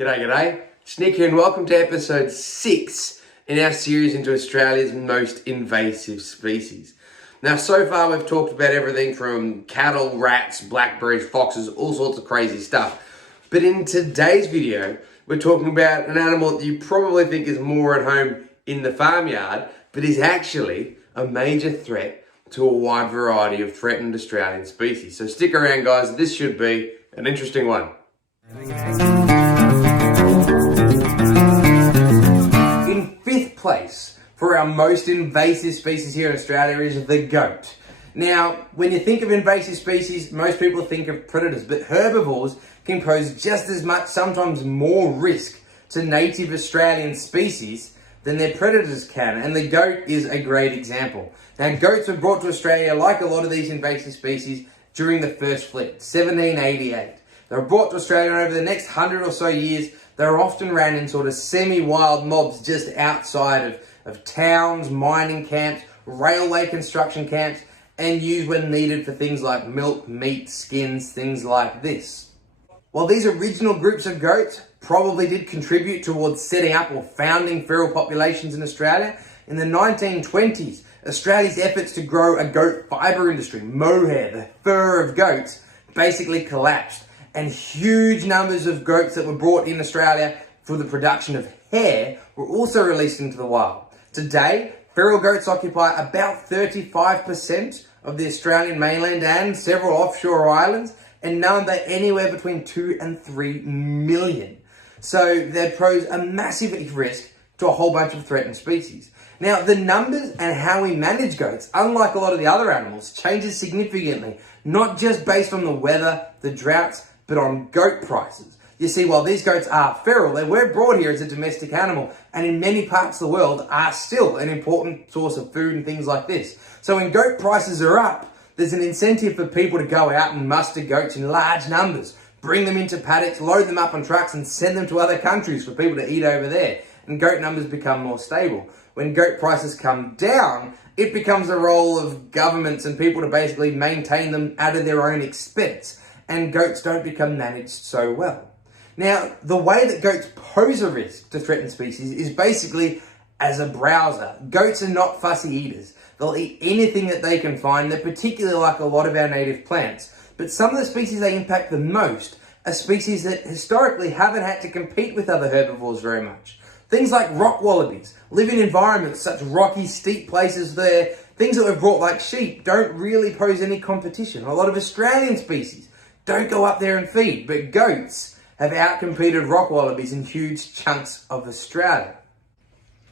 G'day. It's Nick here and welcome to episode 6 in our series into Australia's most invasive species. Now, so far we've talked about everything from cattle, rats, blackberries, foxes, all sorts of crazy stuff. But in today's video, we're talking about an animal that you probably think is more at home in the farmyard, but is actually a major threat to a wide variety of threatened Australian species. So stick around, guys. This should be an interesting one. In 5th place for our most invasive species here in Australia is the goat. Now, when you think of invasive species, most people think of predators, but herbivores can pose just as much, sometimes more risk to native Australian species than their predators can, and the goat is a great example. Now, goats were brought to Australia, like a lot of these invasive species, during the First Fleet, 1788. They were brought to Australia, and over the next 100 or so years, they were often ran in sort of semi-wild mobs just outside of towns, mining camps, railway construction camps, and used when needed for things like milk, meat, skins, things like this. While these original groups of goats probably did contribute towards setting up or founding feral populations in Australia, in the 1920s, Australia's efforts to grow a goat fibre industry, mohair, the fur of goats, basically collapsed. And huge numbers of goats that were brought in Australia for the production of hair were also released into the wild. Today, feral goats occupy about 35% of the Australian mainland and several offshore islands, and number anywhere between 2 and 3 million. So they pose a massive risk to a whole bunch of threatened species. Now, the numbers and how we manage goats, unlike a lot of the other animals, changes significantly, not just based on the weather, the droughts, but on goat prices. You see, while these goats are feral, they were brought here as a domestic animal, and in many parts of the world are still an important source of food and things like this. So when goat prices are up, there's an incentive for people to go out and muster goats in large numbers, bring them into paddocks, load them up on trucks and send them to other countries for people to eat over there. And goat numbers become more stable. When goat prices come down, it becomes the role of governments and people to basically maintain them out of their own expense. And goats don't become managed so well. Now, the way that goats pose a risk to threatened species is basically as a browser. Goats are not fussy eaters. They'll eat anything that they can find. They're particularly like a lot of our native plants. But some of the species they impact the most are species that historically haven't had to compete with other herbivores very much. Things like rock wallabies live in environments such rocky, steep places there. Things that were brought like sheep don't really pose any competition. A lot of Australian species don't go up there and feed, but goats have outcompeted rock wallabies in huge chunks of Australia.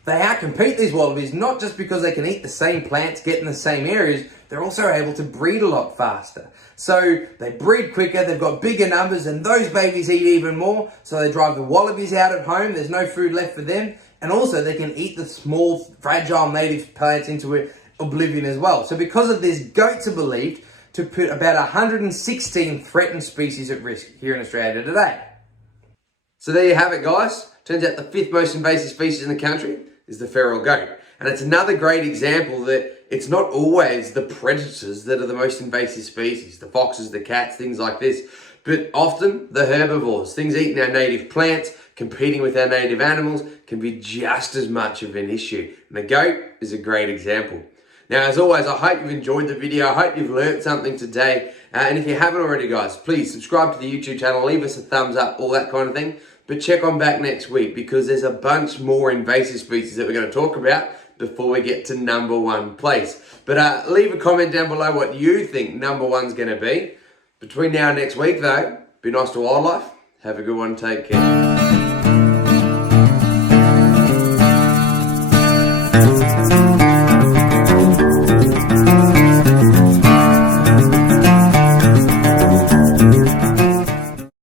They outcompete these wallabies not just because they can eat the same plants, get in the same areas, they're also able to breed a lot faster. So they breed quicker, they've got bigger numbers, and those babies eat even more, so they drive the wallabies out of home, there's no food left for them, and also they can eat the small, fragile native plants into oblivion as well. So because of this, goats are believed to put about 116 threatened species at risk here in Australia today. So there you have it, guys. Turns out the 5th most invasive species in the country is the feral goat. And it's another great example that it's not always the predators that are the most invasive species, the foxes, the cats, things like this, but often the herbivores, things eating our native plants, competing with our native animals, can be just as much of an issue. And the goat is a great example. Now, as always, I hope you've enjoyed the video. I hope you've learned something today. And if you haven't already, guys, please subscribe to the YouTube channel, leave us a thumbs up, all that kind of thing. But check on back next week because there's a bunch more invasive species that we're going to talk about before we get to number 1 place. But leave a comment down below what you think number 1's going to be. Between now and next week, though, be nice to wildlife. Have a good one. Take care.